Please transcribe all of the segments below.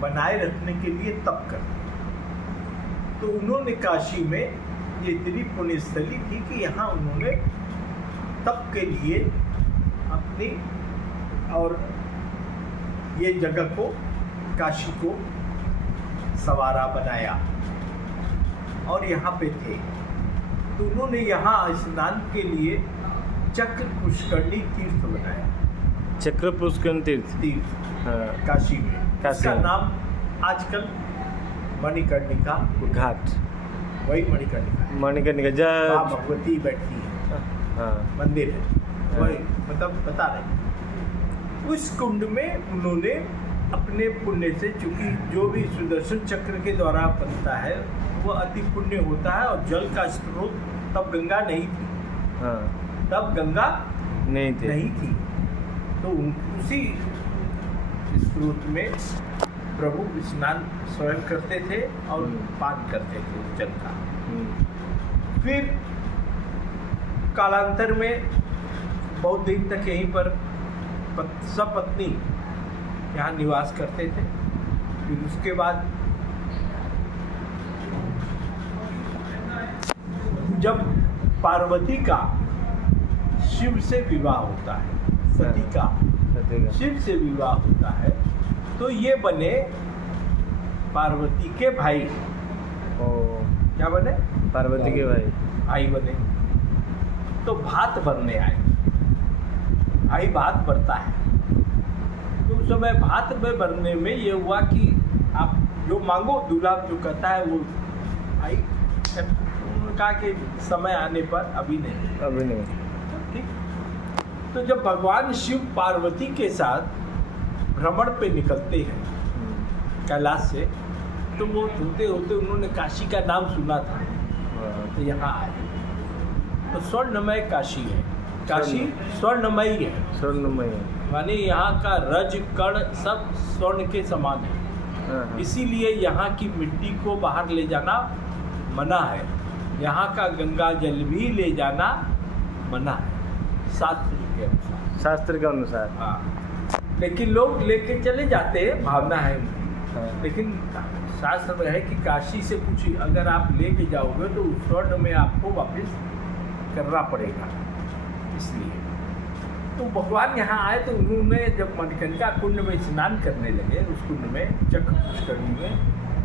बनाए रखने के लिए तप करते। तो उन्होंने काशी में ये इतनी पुण्यस्थली थी कि यहाँ उन्होंने तप के लिए अपनी और ये जगह को, काशी को सवारा बनाया और यहाँ पे थे। तो उन्होंने यहाँ स्नान के लिए चक्र पुष्करणी तीर्थ बनाया। चक्र पुष्करणी तीर्थ हाँ। काशी में। इसका नाम आजकल मणिकर्णिका घाट, वही मणिकर्णिका जहाँ भगवती बैठती है हाँ। मंदिर है वही, मतलब बता रहे। उस कुंड में उन्होंने अपने पुण्य से, चूंकि जो भी सुदर्शन चक्र के द्वारा बनता है वो अति पुण्य होता है, और जल का स्रोत तब गंगा नहीं थी हाँ। तब गंगा नहीं थी। तो उसी स्रोत में प्रभु स्नान स्वयं करते थे और पान करते थे जल का। फिर कालांतर में बहुत दिन तक यहीं पर सपत्नी यहाँ निवास करते थे। फिर उसके बाद जब पार्वती का शिव से विवाह होता है, सती का शिव से विवाह होता है, तो ये बने पार्वती के भाई। क्या बने? पार्वती के भाई बने। तो भात भरने आए, भाई भात भरता है। तो उस समय भात में भरने में ये हुआ कि आप जो मांगो, दूल्हा जो कहता है वो भाई, कहा कि समय आने पर अभी नहीं। ठीक। तो जब भगवान शिव पार्वती के साथ भ्रमण पे निकलते हैं कैलाश से, तो वो होते होते उन्होंने काशी का नाम सुना था, तो यहाँ आए। तो स्वर्णमय काशी है, काशी स्वर्णमयी है। माने यहाँ का रज कण सब स्वर्ण के समान है। इसीलिए यहाँ की मिट्टी को बाहर ले जाना मना है, यहाँ का गंगा जल भी ले जाना मना है शास्त्र के अनुसार। हाँ, लेकिन लोग लेके चले जाते हैं, भावना है उनकी। लेकिन शास्त्र में है कि काशी से कुछ अगर आप लेके जाओगे तो उस स्वर्ण में आपको वापस करना पड़ेगा। इसलिए तो भगवान यहाँ आए, तो उन्होंने जब मणिकर्णिका कुंड में स्नान करने लगे, उस कुंड में चक्र पुष्करणी में,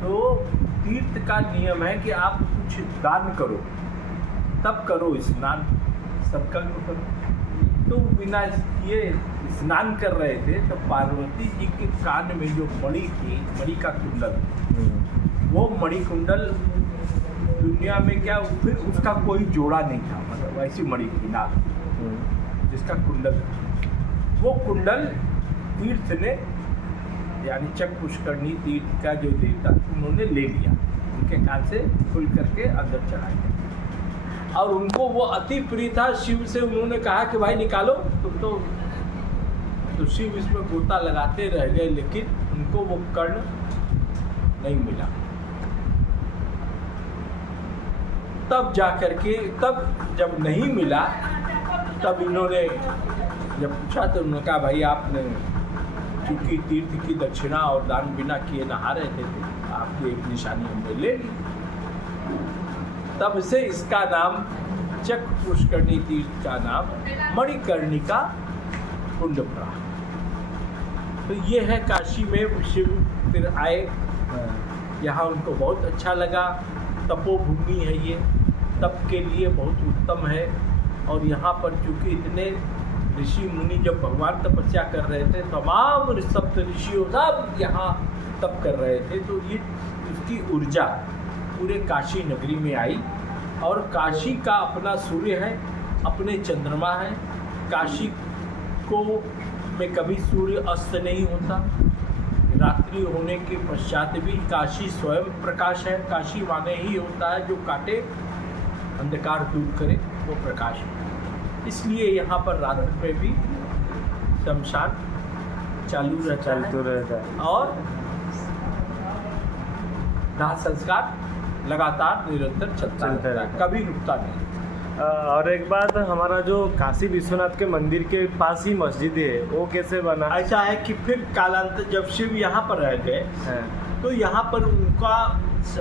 तो तीर्थ का नियम है कि आप कुछ दान करो तब करो स्नान, संकल्प करो। तो बिना ये स्नान कर रहे थे तो पार्वती जी के कान में जो मणि थी, मणि का कुंडल, वो मणि कुंडल दुनिया में क्या फिर उसका कोई जोड़ा नहीं था, मतलब वैसी मणि थी नाग जिसका कुंडल, वो कुंडल तीर्थ ने, यानी चक्र पुष्करणी तीर्थ का जो देवता उन्होंने ले लिया, उनके कान से खुल करके अंदर चला गया। और उनको वो अति प्रिय था शिव से। उन्होंने कहा कि भाई निकालो तुम, तो शिव इसमें गोता लगाते रह गए, लेकिन उनको वो कर्ण नहीं मिला। तब जाकर के, तब जब नहीं मिला, तब इन्होंने जब पूछा तो उन्होंने कहा भाई आपने चूंकि तीर्थ की दक्षिणा और दान बिना किए नहा रहे थे, आपकी एक निशानी हमने ले ली। तब से इसका नाम, चक्र पुष्करणी तीर्थ का नाम मणिकर्णिका कुंड पड़ा। तो ये है काशी में शिव फिर आए, यहाँ उनको बहुत अच्छा लगा। तपोभूमि है ये, तप के लिए बहुत उत्तम है। और यहाँ पर चूँकि इतने ऋषि मुनि जब भगवान तपस्या कर रहे थे, तमाम सप्त ऋषियों सब यहाँ तप कर रहे थे, तो ये उसकी ऊर्जा पूरे काशी नगरी में आई। और काशी का अपना सूर्य है, अपने चंद्रमा है। काशी को में कभी सूर्य अस्त नहीं होता, रात्रि होने के पश्चात भी काशी स्वयं प्रकाश है। काशी माने ही होता है जो काटे, अंधकार दूर करे, वो प्रकाश है। इसलिए यहाँ पर रात्रि में भी शमशान चालू रहता है और दाह संस्कार लगातार निरंतर चलता रहता है, कभी रुकता नहीं। और एक बात, हमारा जो काशी विश्वनाथ के मंदिर के पास ही मस्जिद है, वो कैसे बना? ऐसा है कि फिर कालांतर जब शिव यहाँ पर रह गए हाँ, तो यहाँ पर उनका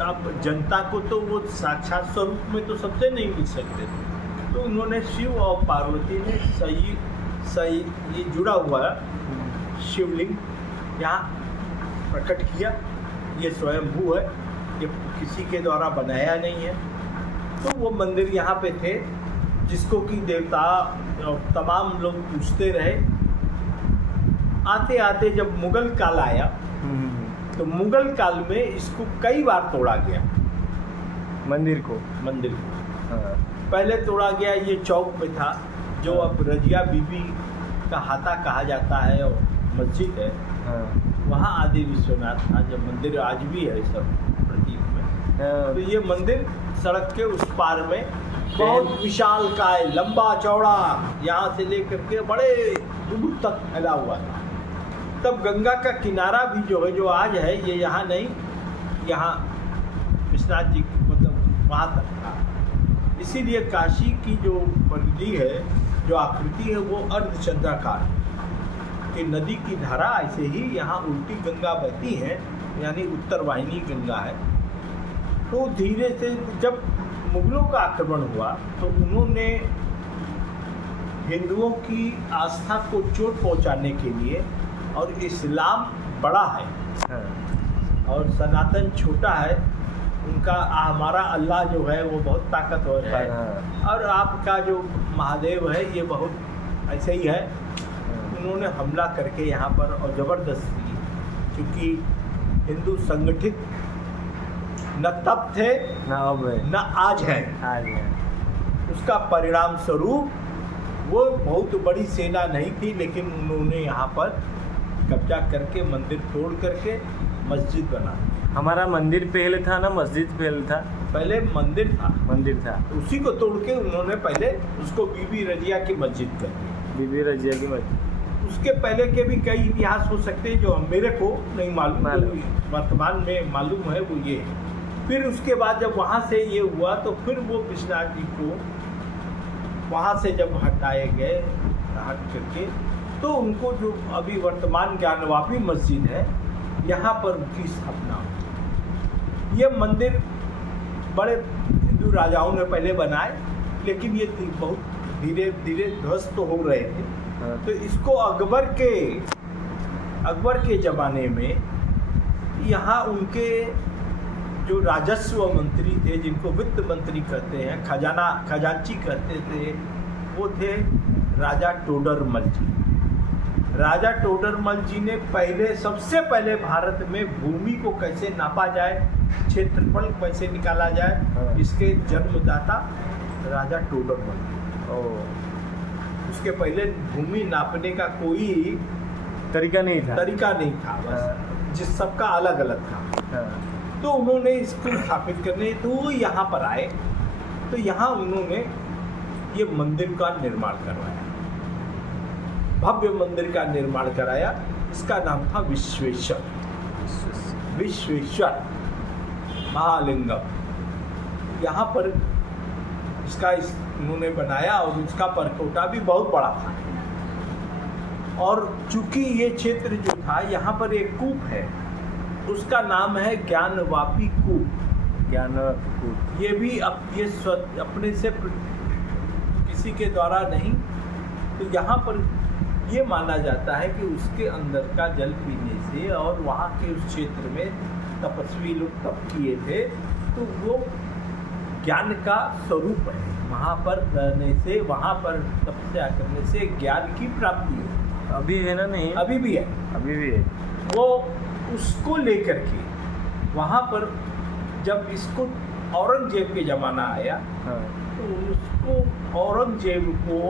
अब जनता को तो वो साक्षात स्वरूप में तो सबसे नहीं मिल सकते थे, तो उन्होंने शिव और पार्वती ने सही ये जुड़ा हुआ शिवलिंग यहाँ प्रकट किया। ये स्वयंभू है, ये किसी के द्वारा बनाया नहीं है। तो वो मंदिर यहाँ पे थे जिसको कि देवता और तमाम लोग पूछते रहे। आते आते जब मुगल काल आया तो मुगल काल में इसको कई बार तोड़ा गया, मंदिर को। हाँ। पहले तोड़ा गया, ये चौक पे था जो अब रजिया बीबी का हाथा कहा जाता है और मस्जिद है। हाँ, वहाँ आदि विश्वनाथ था, जब मंदिर आज भी है सब प्रतीक में। तो ये मंदिर सड़क के उस पार में बहुत विशाल काय, लंबा चौड़ा, यहाँ से लेकर के बड़े दूर तक फैला हुआ था। तब गंगा का किनारा भी जो है, जो आज है, ये यहाँ नहीं, यहाँ विश्वनाथ जी मतलब वहाँ तक था। इसीलिए काशी की जो परिधि है, जो आकृति है, वो अर्धचंद्राकार कि नदी की धारा ऐसे ही यहाँ उल्टी गंगा बहती है, यानी उत्तर वाहिनी गंगा है। तो धीरे से जब मुगलों का आक्रमण हुआ तो उन्होंने हिंदुओं की आस्था को चोट पहुँचाने के लिए, और इस्लाम बड़ा है हाँ, और सनातन छोटा है, उनका हमारा अल्लाह जो है वो बहुत ताकतवर है, और आपका जो महादेव है ये बहुत ऐसे ही है। उन्होंने हमला करके यहाँ पर और ज़बरदस्ती, क्योंकि हिंदू संगठित न तब थे न आज है, उसका परिणाम स्वरूप वो बहुत बड़ी सेना नहीं थी, लेकिन उन्होंने यहाँ पर कब्जा करके मंदिर तोड़ करके मस्जिद बना। हमारा मंदिर पहले था ना, मस्जिद पहले था? पहले मंदिर था, उसी को तोड़ के उन्होंने पहले उसको बीबी रजिया की मस्जिद कर दी। बीबी रजिया की मस्जिद। उसके पहले के भी कई इतिहास हो सकते हैं जो मेरे को नहीं मालूम, वर्तमान में मालूम है वो ये है। फिर उसके बाद जब वहाँ से ये हुआ तो फिर वो विश्वनाथ जी को वहाँ से जब हटाए गए, हट करके, तो उनको जो अभी वर्तमान ज्ञानवापी मस्जिद है, यहाँ पर उनकी स्थापना हुई। ये मंदिर बड़े हिंदू राजाओं ने पहले बनाए, लेकिन ये बहुत धीरे धीरे ध्वस्त हो रहे थे। तो इसको अकबर के ज़माने में यहाँ उनके जो राजस्व मंत्री थे, जिनको वित्त मंत्री कहते हैं, खजांची कहते थे, वो थे राजा टोडरमल जी। राजा टोडरमल जी ने सबसे पहले भारत में भूमि को कैसे नापा जाए, क्षेत्रफल कैसे निकाला जाए, इसके जन्मदाता राजा टोडरमल। उसके पहले भूमि नापने का कोई तरीका नहीं था, बस जिस सबका अलग अलग था। तो उन्होंने इसको स्थापित करने तो यहाँ पर आए, तो यहाँ उन्होंने ये मंदिर का निर्माण करवाया, भव्य मंदिर का निर्माण कराया। इसका नाम था विश्वेश्वर महालिंगम। यहाँ पर इसका उन्होंने बनाया और उसका परकोटा भी बहुत बड़ा था। और चूंकि ये क्षेत्र जो था, यहाँ पर एक कूप है, उसका नाम है ज्ञानवापी कूप। ये भी अपने से किसी के द्वारा नहीं, तो यहाँ पर ये माना जाता है कि उसके अंदर का जल पीने से, और वहाँ के उस क्षेत्र में तपस्वी लोग तप किए थे, तो वो ज्ञान का स्वरूप है। वहाँ पर रहने से, वहाँ पर तपस्या करने से ज्ञान की प्राप्ति है। अभी है ना? नहीं, अभी भी है। वो उसको लेकर के वहाँ पर जब इसको औरंगजेब के ज़माना आया, तो उसको औरंगजेब को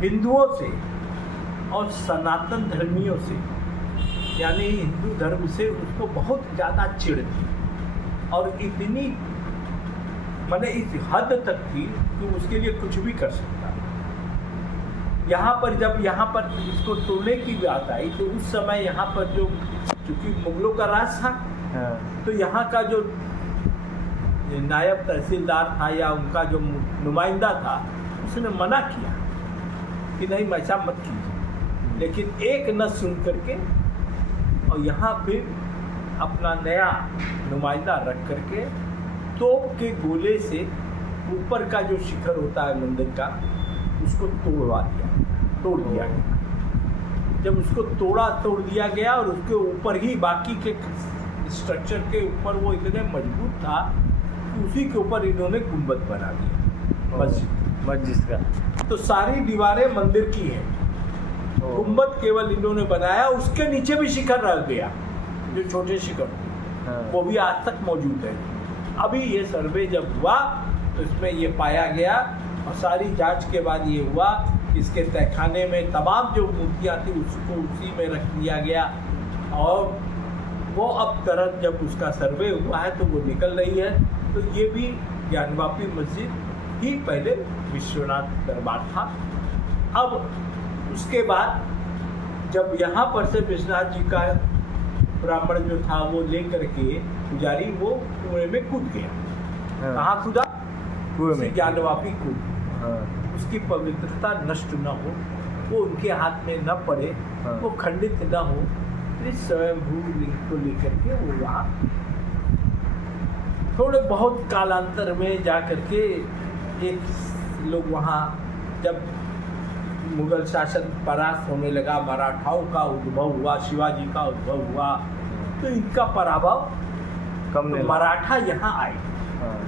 हिंदुओं से और सनातन धर्मियों से, यानी हिंदू धर्म से उसको बहुत ज़्यादा चिढ़ थी, और इतनी मैंने इस हद तक थी कि उसके लिए कुछ भी कर सकता। यहाँ पर जब यहाँ पर इसको तोड़ने की बात आई, तो उस समय यहाँ पर जो, चूँकि मुगलों का राज था, तो यहाँ का जो नायब तहसीलदार था या उनका जो नुमाइंदा था, उसने मना किया कि नहीं ऐसा मत कीजिए, लेकिन एक न सुन करके और यहाँ फिर अपना नया नुमाइंदा रख करके तोप के गोले से ऊपर का जो शिखर होता है मंदिर का, उसको तोड़ दिया गया। जब उसको तोड़ दिया गया और उसके ऊपर ही बाकी के स्ट्रक्चर के ऊपर वो इतने मजबूत था कि उसी के ऊपर इन्होंने गुंबद बना दिया मस्जिद का। तो सारी दीवारें मंदिर की हैं, गुंबद केवल इन्होंने बनाया, उसके नीचे भी शिखर रह गया, जो छोटे शिखर वो भी आज तक मौजूद है। अभी ये सर्वे जब हुआ तो इसमें ये पाया गया और सारी जांच के बाद ये हुआ, इसके तहखाने में तमाम जो मूर्तियाँ थी उसको उसी में रख दिया गया। और वो अब तरह जब उसका सर्वे हुआ है तो वो निकल रही है। तो ये भी ज्ञानवापी मस्जिद ही पहले विश्वनाथ दरबार था। अब उसके बाद जब यहाँ पर से विश्वनाथ जी का ब्राह्मण जो था वो लेकर के पुजारी वो कुएं में कूद गया। कहाँ कूदा? कुएं में, ज्ञानवापी कूद। उसकी पवित्रता नष्ट न हो, वो उनके हाथ में न पड़े, वो खंडित न हो, इस स्वयंभू लिंग को लेकर के वो वहाँ थोड़े बहुत कालांतर में जा करके एक लोग वहाँ जब मुगल शासन परास्त होने लगा, मराठाओं का उद्भव हुआ, शिवाजी का उद्भव हुआ, तो इनका पराभव कम तो मराठा यहाँ आए।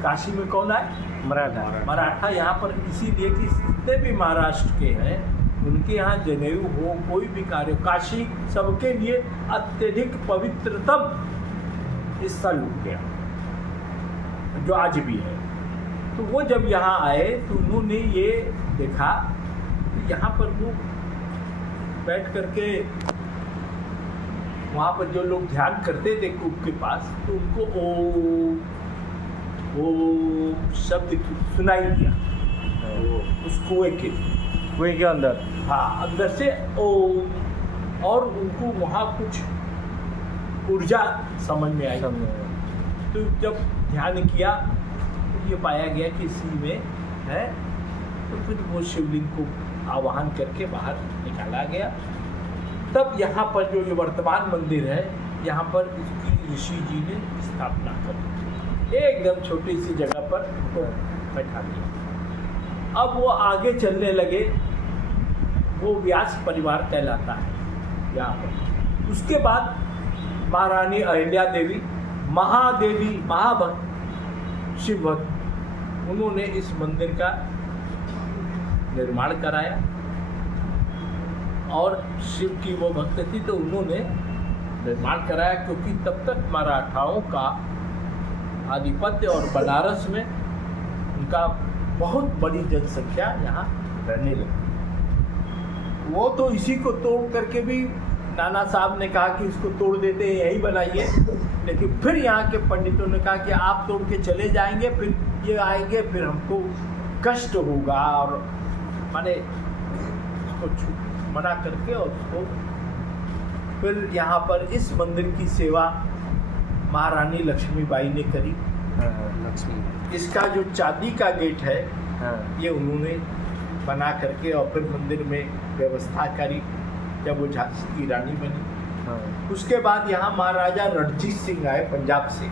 काशी में कौन आए? मराठा यहाँ पर इसीलिए कि जितने भी महाराष्ट्र के हैं उनके यहाँ जनेऊ हो, कोई भी कार्य, काशी सबके लिए अत्यधिक पवित्रतम स्थल हो गया, जो आज भी है। तो वो जब यहाँ आए तो उन्होंने ये देखा कि यहाँ पर वो बैठ करके वहाँ पर जो लोग ध्यान करते थे कूप के पास, तो उनको वो शब्द सुनाई दिया उस कुएं के अंदर, हाँ अंदर से और उनको वहाँ कुछ ऊर्जा समझ में आई। तो जब ध्यान किया तो ये पाया गया कि इसी में है। तो फिर वो शिवलिंग को आवाहन करके बाहर निकाला गया। तब यहाँ पर जो ये वर्तमान मंदिर है, यहाँ पर इसकी ऋषि जी ने स्थापना कर एकदम छोटी सी जगह पर तो बैठा दिया। अब वो आगे चलने लगे, वो व्यास परिवार कहलाता है यहाँ पर। उसके बाद महारानी अहिल्या देवी, महादेवी, महाभक्त, शिव भक्त, उन्होंने इस मंदिर का निर्माण कराया। और शिव की वो भक्त थी तो उन्होंने निर्माण कराया, क्योंकि तब तक मराठाओं का आधिपत्य और बनारस में उनका बहुत बड़ी जनसंख्या यहाँ रहने लगी। वो तो इसी को तोड़ करके भी नाना साहब ने कहा कि इसको तोड़ देते हैं, यही बनाइए, लेकिन फिर यहाँ के पंडितों ने कहा कि आप तोड़ के चले जाएंगे, फिर ये आएंगे, फिर हमको कष्ट होगा, और माने उसको मना करके और उसको फिर यहाँ पर इस मंदिर की सेवा महारानी लक्ष्मीबाई ने करी। इसका जो चांदी का गेट है ये उन्होंने बना करके और फिर मंदिर में व्यवस्था करी जब वो झांसी की रानी बनी। उसके बाद यहाँ महाराजा रणजीत सिंह आए पंजाब से।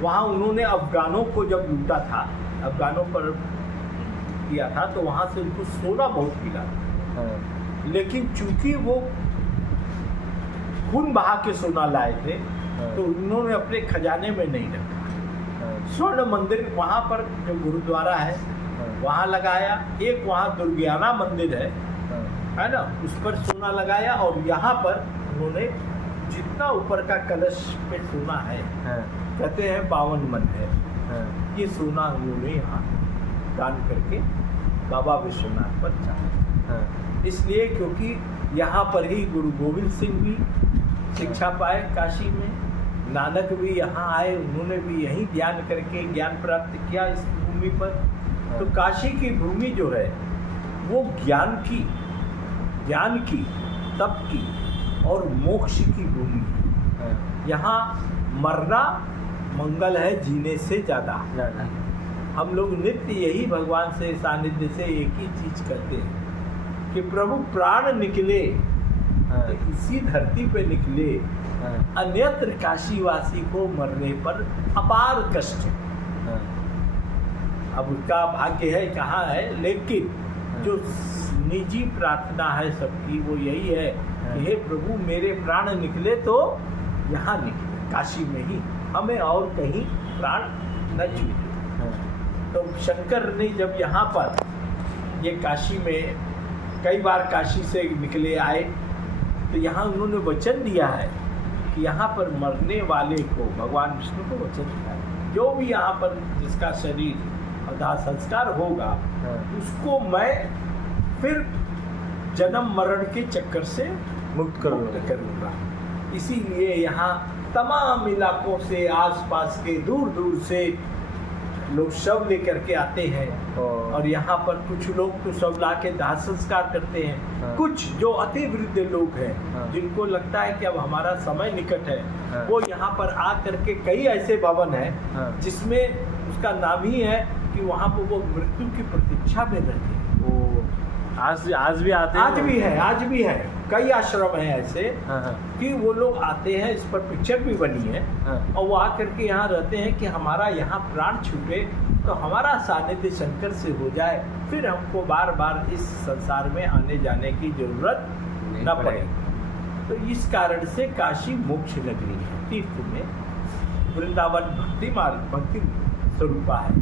वहाँ उन्होंने अफगानों को जब लूटा था, अफगानों पर किया था, तो वहाँ से उनको सोना बहुत मिला, लेकिन चूंकि वो खून बहा के सोना लाए थे तो उन्होंने अपने खजाने में नहीं रखा। स्वर्ण मंदिर वहाँ पर जो गुरुद्वारा है वहाँ लगाया, एक वहाँ दुर्गियाना मंदिर है ना, उस पर सोना लगाया, और यहाँ पर उन्होंने जितना ऊपर का कलश पे सोना है, कहते हैं 52 मन है, ये सोना उन्होंने यहाँ दान करके बाबा विश्वनाथ पर चाहा। इसलिए क्योंकि यहाँ पर ही गुरु गोविंद सिंह भी शिक्षा पाए काशी में, नानक भी यहाँ आए, उन्होंने भी यहीं ध्यान करके ज्ञान प्राप्त किया इस भूमि पर। तो काशी की भूमि जो है वो ज्ञान की, तप की और मोक्ष की भूमि है। यहाँ मरना मंगल है जीने से ज़्यादा। ज़्यादा। हम लोग नित्य यही भगवान से सानिध्य से एक ही चीज करते हैं कि प्रभु प्राण निकले हाँ, तो इसी धरती पे निकले, हाँ, अन्यत्र काशीवासी को मरने पर अपार कष्ट। हाँ, अब उसका भाग्य है कहाँ है, लेकिन जो निजी प्रार्थना है सबकी वो यही है कि हे प्रभु मेरे प्राण निकले तो यहाँ निकले, काशी में ही, हमें और कहीं प्राण न छूटे। हाँ, तो शंकर ने जब यहाँ पर ये काशी में कई बार काशी से निकले आए तो यहाँ उन्होंने वचन दिया है कि यहाँ पर मरने वाले को भगवान विष्णु को वचन दिया है, जो भी यहाँ पर जिसका शरीर अदाह संस्कार होगा हाँ, उसको मैं फिर जन्म मरण के चक्कर से मुक्त मुक्त करूँगा। इसीलिए यहाँ तमाम इलाकों से, आसपास के दूर दूर से लोग शव लेकर के आते हैं और यहाँ पर कुछ लोग तो शव ला के दाह संस्कार करते हैं। हाँ। कुछ जो अति वृद्ध लोग हैं हाँ। जिनको लगता है कि अब हमारा समय निकट है, हाँ। वो यहाँ पर आ करके कई ऐसे भवन हैं हाँ। जिसमें उसका नाम ही है कि वहाँ पर वो मृत्यु की प्रतीक्षा में रहते हैं। आज भी आते हैं, आज भी है कई आश्रम हैं ऐसे हाँ, हाँ, कि वो लोग आते हैं, इस पर पिक्चर भी बनी है हाँ, और वो आकर के यहाँ रहते हैं कि हमारा यहाँ प्राण छूटे तो हमारा सानिध्य शंकर से हो जाए, फिर हमको बार बार इस संसार में आने जाने की जरूरत न पड़े। तो इस कारण से काशी मोक्ष नगरी है, तीर्थ में वृंदावन भक्ति मार्ग भक्ति स्वरूपा है,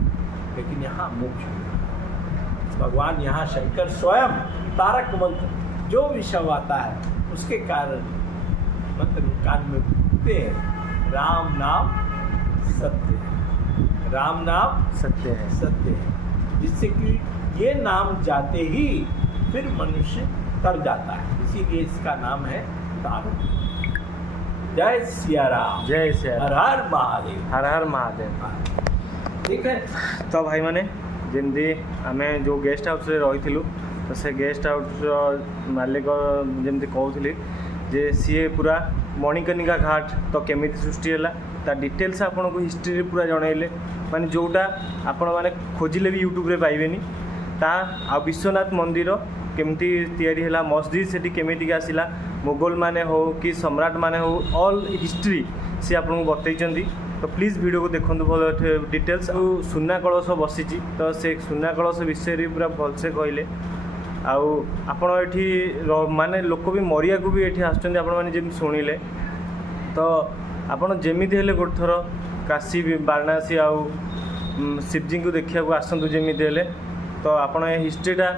लेकिन यहाँ मोक्ष भगवान यहाँ शंकर स्वयं तारक मंत्र जो भी शव आता है उसके कारण मंत्र कान में फूटते हैं, राम नाम सत्य है, राम नाम सत्य है, सत्य है, जिससे कि ये नाम जाते ही फिर मनुष्य तर जाता है, इसीलिए इसका नाम है तारक। जय सिया राम, जय सिया हर हर महादेव, हर हर महादेव। ठीक है। तो भाई मैंने जमी आम जो गेस्ट हाउस रही तो से गेस्ट हाउस मालिक जमी कहते जे सी पूरा मणिकर्णिका घाट तो केमी सृष्टि है ता डिटेल्स आपन को हिस्ट्री पूरा जनइले, माने जोटा आपण माने खोजिले भी यूट्यूब रे पाइबेनी ता आ विश्वनाथ मंदिर केमती तैयारी है, मस्जिद से केमिटिक आसला, मुगल माने हो कि सम्राट माने हो, ऑल हिस्ट्री सी आपन को बतई। तो प्लीज़ वीडियो को देखो भल डिटेल्स। सुना कलश बसी तो से सुना कलश विषय पूरा भलसे कहले आठी माने लोक भी मरिया को भी ये आसुँच आपने शुणिले। तो आपड़ जमी हेले गोटे थर काशी वाराणसी आउ शिवजी को देखा आसतु जमी हेले तो आपड़ हिस्ट्रीटा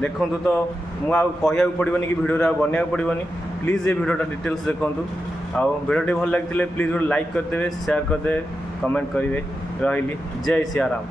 देखूँ। तो मुझे पड़ोनी कि भिडियो बनवा पड़ोनी, प्लीज़ ये भिडियोटा डिटेल्स देखूँ। आउ भिडियोटी भल लगी प्लीज़ गोटे लाइक करदे, शेयर करदे, कमेंट करेंगे। रही जय सिया राम।